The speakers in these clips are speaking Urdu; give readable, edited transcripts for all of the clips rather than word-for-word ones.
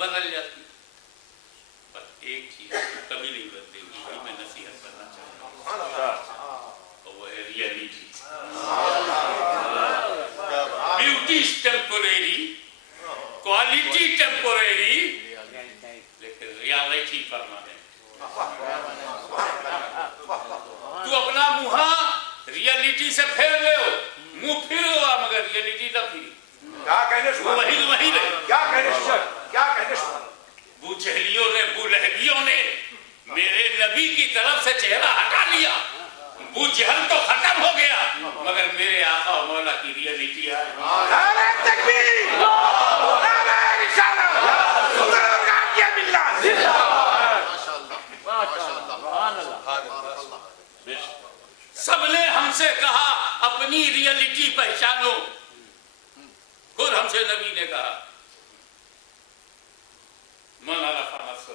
بدل جاتی. بس ایک چیز کبھی نہیں بدلے گی, وہی میں نصیحت کرنا چاہتا ہوں, اور وہ ہے ریئلٹی. بیوٹی از ٹیمپوریری, کوالٹی ٹیمپوریری, لیکن ریالٹی پرماننٹ. تو اپنا منہ ریالٹی سے پھیر لے ہو, منہ پھر ہوا مگر ریالٹی نہ پھری. کیا کہنے سبحان وہی وہی رہے. کیا کہنے سبحان کیا کہنے سبحان. بو جہلیوں نے, بو لہبیوں نے میرے نبی کی طرف سے چہرہ ہٹا لیا. بو جہل تو ختم ہو گیا مگر میرے آقا و مولا کی ریالٹی آئی. نعرہ تکبیر, نعرہ رسالت, بزرگان یہ ملت. سب نے ہم سے کہا اپنی ریالٹی پہچانو. خود ہم سے نبی نے کہا من عرف نفسہ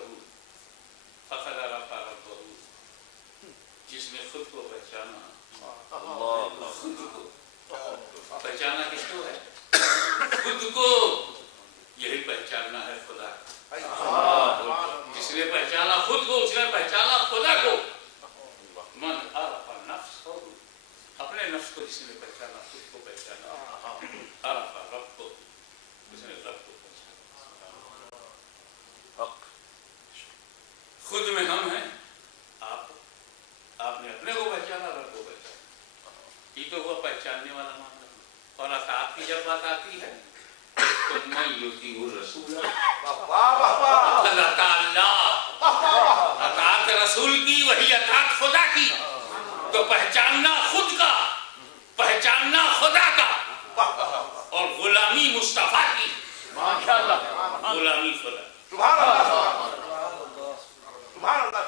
فقد عرف ربہ. جس نے خود کو پہچانا, خود کو پہچانا کس کو ہے؟ خود کو. یہی پہچاننا ہے خدا. جس نے پہچانا خود کو, اس نے پہچانا خدا کو. من عرف نفسہ, اپنے نفس کو جس نے پہچانا خود کو پہچانا. عرف رب کو, اس نے رب کو پہچانا. خود میں ہم ہیں, آپ نے اپنے کو پہچانا, رب کو پہچانا. یہ تو وہ پہچاننے والا معاملہ. اور اطاعت کی جب بات آتی ہے تو میں یطیع الرسول, اطاعت رسول کی وہی اطاعت خدا کی. تو پہچاننا خود کا, پہچاننا خدا کا, اور غلامی مصطفیٰ کی. غلامی خدا. سبحان اللہ, سبحان اللہ.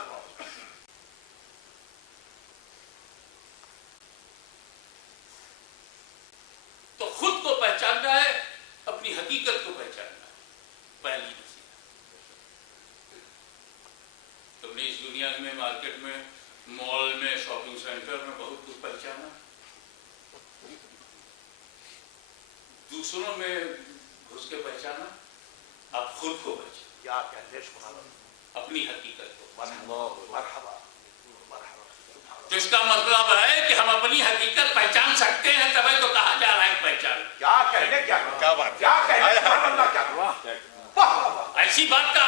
تو خود کو پہچاننا ہے, اپنی حقیقت کو پہچاننا ہے. پہلی نصیحت. تم نے اس دنیا میں, مارکیٹ میں, مال میں, شاپنگ سینٹر میں بہت کچھ پہچانا. دوسروں میں گھس کے پہچانا, اب خود کو پہچانا. کیا کہنے سبحان اللہ. اپنی حقیقت کو. مرحبا. تو اس کا مطلب ہے کہ ہم اپنی حقیقت پہچان سکتے ہیں, تبھی تو کہا جا رہا ہے پہچان. کیا کہنے, کیا بات, کیا کہنے سبحان اللہ. کیا ایسی بات کا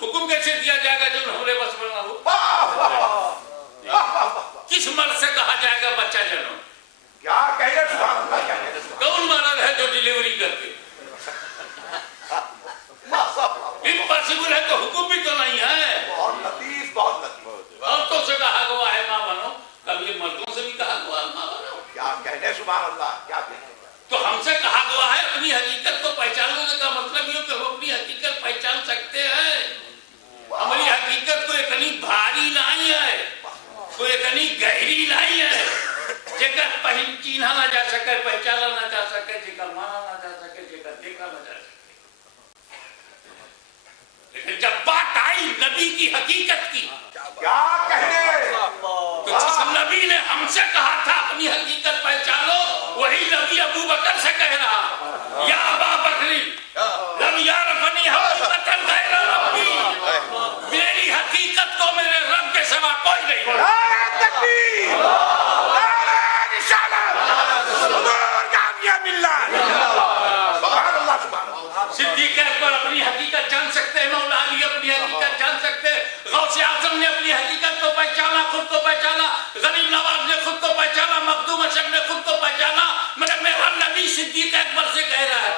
حکم کیسے دیا جائے گا جو ہمارے بس میں نہ ہو. کس مرد سے کہا جائے گا بچہ جنو. کیا کہنے سبحان اللہ. کیا کہنے سبحان کون مرد ہے جو ڈیلیوری کرتے. امپاسبل ہے تو حکم بھی تو نہیں ہے. بہت لطیف, بہت لطیف. عورتوں سے کہا گوا ہے ماں بنو, اب یہ مردوں سے بھی کہا گوا ہے ماں بنو. کیا کہنے سبحان اللہ. کیا کہنے. تو ہم سے کہا گوا ہے اپنی حقیقت کو پہچاننے کا مطلب یہ کہ ہم اپنی حقیقت پہچان سکتے ہیں. ہماری حقیقت کو اتنی بھاری نہیں ہے, کوئی اتنی گہری نہیں ہے جیکر چینھا نہ جا سکے, پہچانا نہ جا سکے, جیکر مانا نہ جا سکے, جیکر دیکھا نہ جا سکے. لیکن جب بات آئی نبی کی حقیقت کی, کیا کہنے, تو جس نبی نے ہم سے کہا تھا اپنی حقیقت پہچانو, وہی نبی ابو بکر سے کہہ رہا یا ابا بکری لم یعرفنی حقیقتا غیر ربی. میری حقیقت کو میرے رب کے سوا کوئی نہیں. نعرہ تکبیر, نعرہ رسالت, بزرگان یہ ملت. سبحان اللہ, سبحان اللہ. صدیق اکبر اپنی حقیقت جان سکتے ہیں, مولا علی اپنی حقیقت جان سکتے ہیں, غوث اعظم نے اپنی حقیقت کو پہچانا, خود کو پہچانا, غریب نواز نے خود کو پہچانا, مخدوم اشرف نے خود کو پہچانا, مگر میرا نبی صدیق اکبر سے کہہ رہا ہے.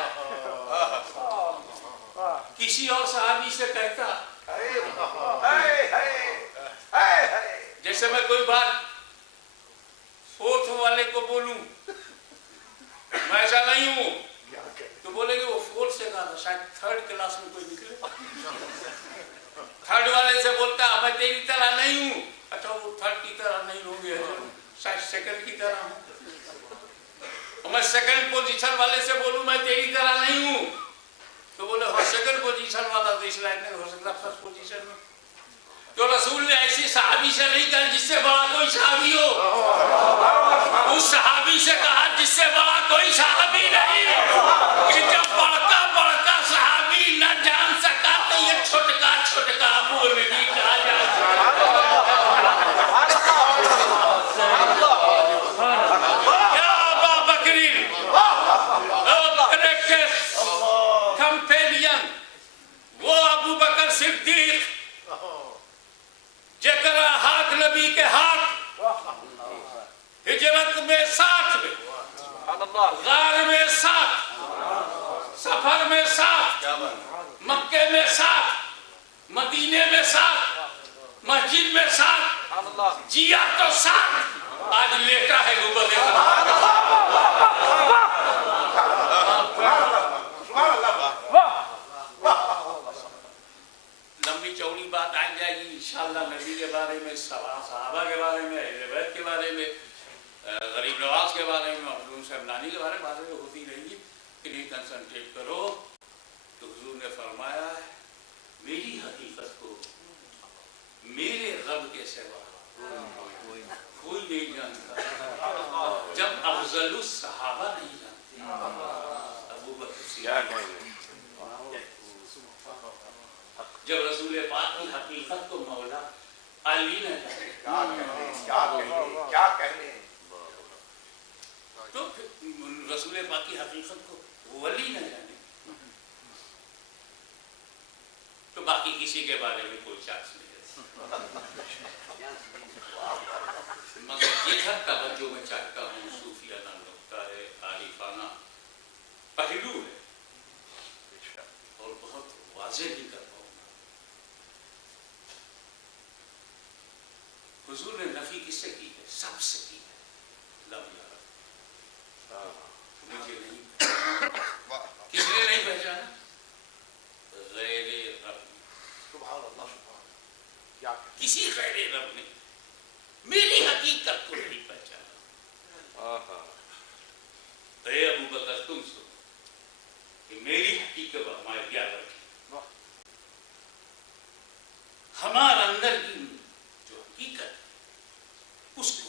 کسی اور صحابی سے کہتا جیسے میں کوئی بات فورتھ والے کو بولوں, میں ایسا نہیں ہوں, تو بولے گے وہ فورتھ سے کہا تھا, شاید تھرڈ کلاس میں کوئی نکلے. تھرڈ والے سے بولتا میں تیری طرح نہیں ہوں, اچھا وہ تھرڈ کی طرح نہیں ہوں گے, شاید سیکنڈ کی طرح ہوں. میں سیکنڈ پوزیشن والے سے بولوں میں تیری طرح نہیں ہوں, تو بولے ہاں سیکنڈ پوزیشن والا تو اس لائق نہیں ہو سکتا فرسٹ پوزیشن میں. تو رسول نے ایسی صحابی سے نہیں کہا جس سے بڑا کوئی صحابی ہو, اس صحابی سے کہا جس سے بڑا کوئی صحابی نہیں. کہ جب بڑکا صحابی نہ جان سکا تو غار میں ساتھ، سفر میں ساتھ، مکے میں ساتھ، مدینے میں ساتھ، مسجد میں ساتھ، جیا تو ساتھ، آج لیٹا ہے گنبد لمبی چوڑی بات آ جائے گی انشاءاللہ نبی کے بارے میں، صحابہ کے بارے میں، اہل بیت کے بارے میں، غریب نواز کے بارے میں، مخدوم صاحبانی کے بارے میں باتیں ہوتی رہیں گی، انہیں کنسنٹریٹ کرو. تو حضور نے فرمایا ہے میری حقیقت کو میرے رب کے سوا کوئی نہیں جانتا. جب افضل الصحابہ نہیں جانتے ابو بکر صدیق، جب رسول پاک کی حقیقت کو مولا علی نے کیا کہنے تو رسول پاک کی حقیقت کو ولی نہ جانے تو باقی کسی کے بارے میں کوئی چانس نہیں ہے. مگر یہ ہر توجہ میں چاہتا ہوں صوفیانہ نقطہ ہے، عارفانہ پہلو ہے اور بہت واضح بھی کر پاؤں گا. حضور نے نفی کس سے کی ہے؟ سب سے کی ہے. لم یرا، مجھے نہیں، کس نے نہیں پہچانا؟ غیر رب نے. سبحان اللہ، سبحان، کسی غیر رب نے میری حقیقت کو نہیں پہچانا. اے ابو بکر تم سنو کہ میری حقیقت ہمارے کیا رکھی، ہمارے اندر کی جو حقیقت ہے اس کو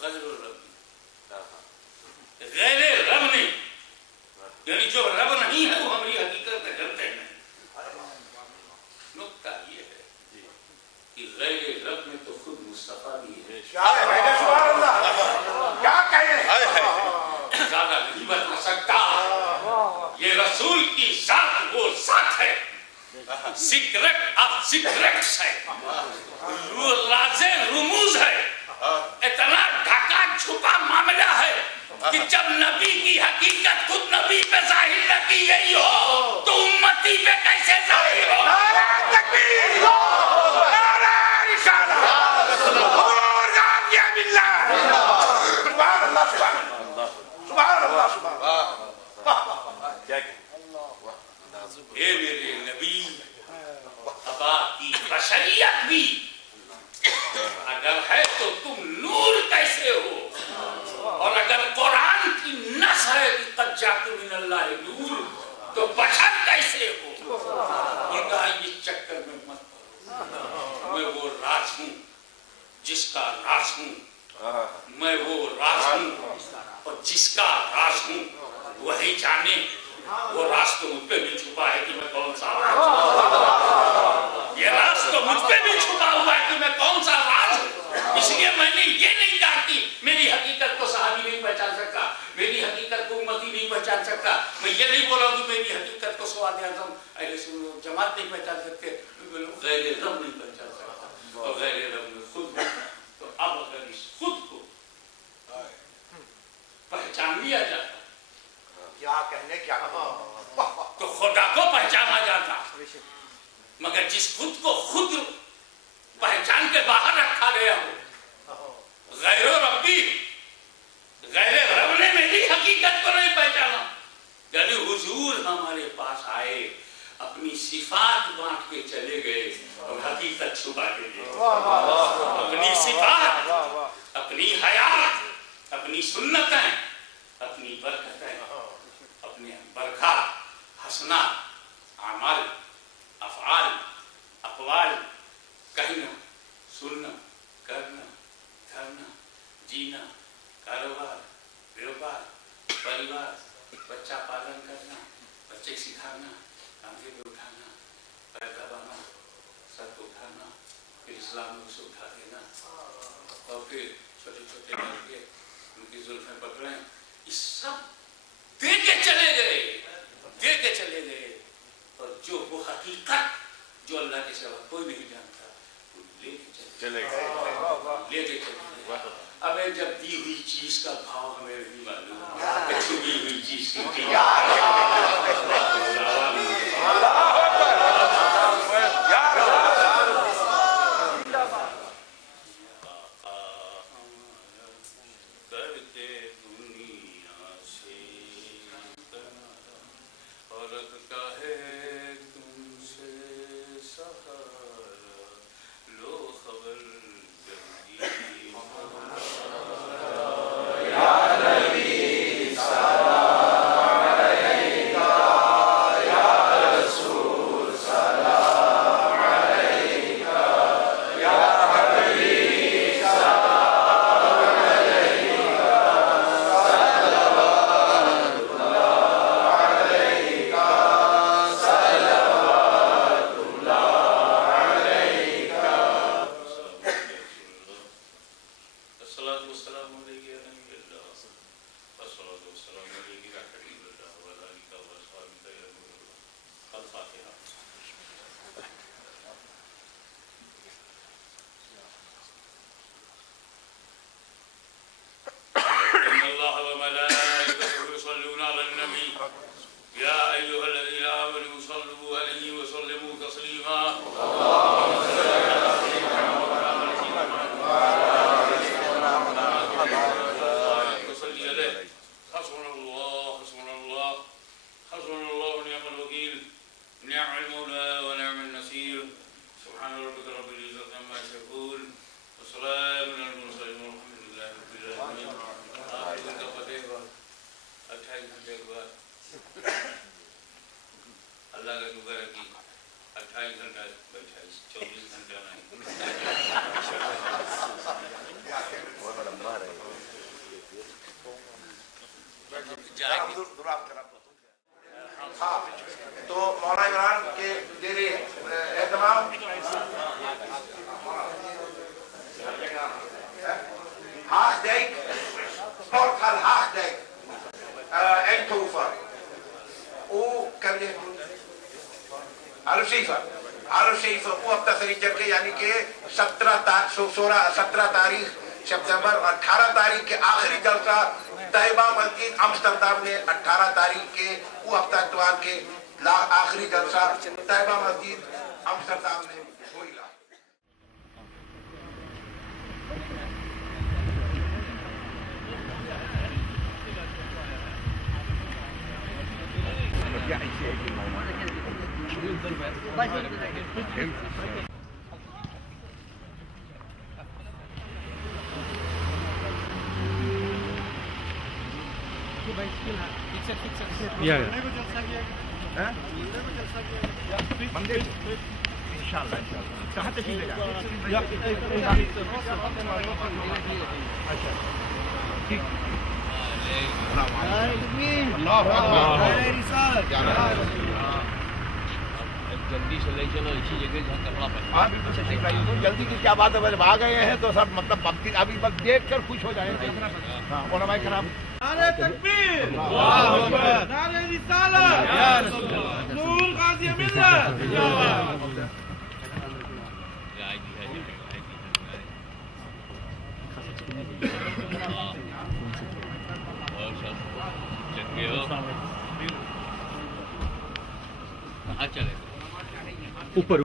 غیر رب نے، غیر رب نے، یعنی جو رب نہیں ہے وہ ہماری حقیقت میں کرتے ہیں. نقطہ یہ ہے کہ غیر رب میں تو خود مصطفیٰ بھی ہے. زیادہ نہیں بتا سکتا. یہ رسول کی ذات وہ ذات ہے، سیکرٹ آف سیکرٹس ہے، راز رموز ہے. اتنا ڈھکا چھپا معاملہ ہے کہ جب نبی کی حقیقت خود نبی پہ ظاہر نہ کی گئی ہو تو امتی پہ کیسے ظاہر ہو؟ اے میرے نبی، اب آپ کی بشریت بھی اگر ہے تو تم نور کیسے ہو؟ اور اگر قرآن کی نص ہے کہ قد جاءکم من اللہ نور تو بشر کیسے ہو؟ ان کا اس چکر میں مت پڑو. میں وہ راز ہوں جس کا راز ہوں، میں وہ راز ہوں اور جس کا راز ہوں وہی جانے. وہ راز تو مجھ پہ بھی چھپا ہے کہ میں کون سا راز ہوں. یہ راز تو مجھ پہ بھی چھپا ہوا ہے کہ میں کون سا راز ہوں. اس لیے میں نے یہ نہیں کہا کہ میری حقیقت کو صحابی نہیں پہچان سکتا، میری حقیقت کو امتی نہیں پہچان سکتا. میں یہ نہیں بولا کہ میری حقیقت کو سواد اعظم اہل سنت جماعت نہیں پہچان سکتے. غیر رب نہیں پہچان سکتا اور غیر رب میں خود ہوں. تو اب اگر اس خود کو پہچان لیا جاتا کیا کہنے کیا تو خدا کو پہچانا جاتا. مگر جس خود کو خود پہچان کے باہر رکھا گیا ہو، غیر ربی، غیر رب نے میری حقیقت کو نہیں پہچانا. یعنی حضور ہمارے پاس آئے، اپنی صفات بانٹ کے چلے گئے اور حقیقت چھپا کے لے. اپنی صفات، اپنی حیات، اپنی سنتیں، اپنی برکتیں، اپنے برکھا حسنات، اعمال، افعال، اقوال، کہنا، سننا، کرنا، دھرنا، جینا، کاروبار، بیوپار، پریوار، بچہ پالن کرنا، بچے سکھانا، کاندھے پہ اٹھانا، پیر دبانا، سر کو اٹھانا، پھر اسلام میں اسے اٹھا دینا اور پھر چھوٹے چھوٹے کر کے ان کی زلفیں پکڑیں. یہ سب دے کے چلے گئے، دے کے چلے گئے. اور جو وہ حقیقت جو اللہ کے سوا کوئی نہیں جانتا وہ لے کے چلے گئے، لے کے چلے گئے. ابے جب دی ہوئی چیز کا بھاؤ ہمیں نہیں معلوم کہ چھپی ہوئی چیز کی تو مولانا عمران کے زیر اہتمام Haagdijk, Portal Haagdijk, Eindhoven. Hoe kan je Al-Shifa وہ اب تقریر چل کے یعنی کہ 17 تاریخ سپتمبر اور 18 تاریخ کے آخری جلسہ طیبہ مسجد امسٹردام میں 18 تاریخ کے وہ ہفتہ اتوار کے آخری جلسہ طیبہ مسجد امسٹردام میں ہوئی گا. کہاں تشریف لے جلدی سے لے چلو اسی جگہ جہاں کپڑا پہنا. جلدی کی کیا بات ہے, جب آ گئے ہیں تو سب مطلب ابھی بس دیکھ کر خوش ہو جائیں. علماء کرام نعرہ تکبیر, نعرہ رسالت, نور غازی ملت. کہاں چلے اوپر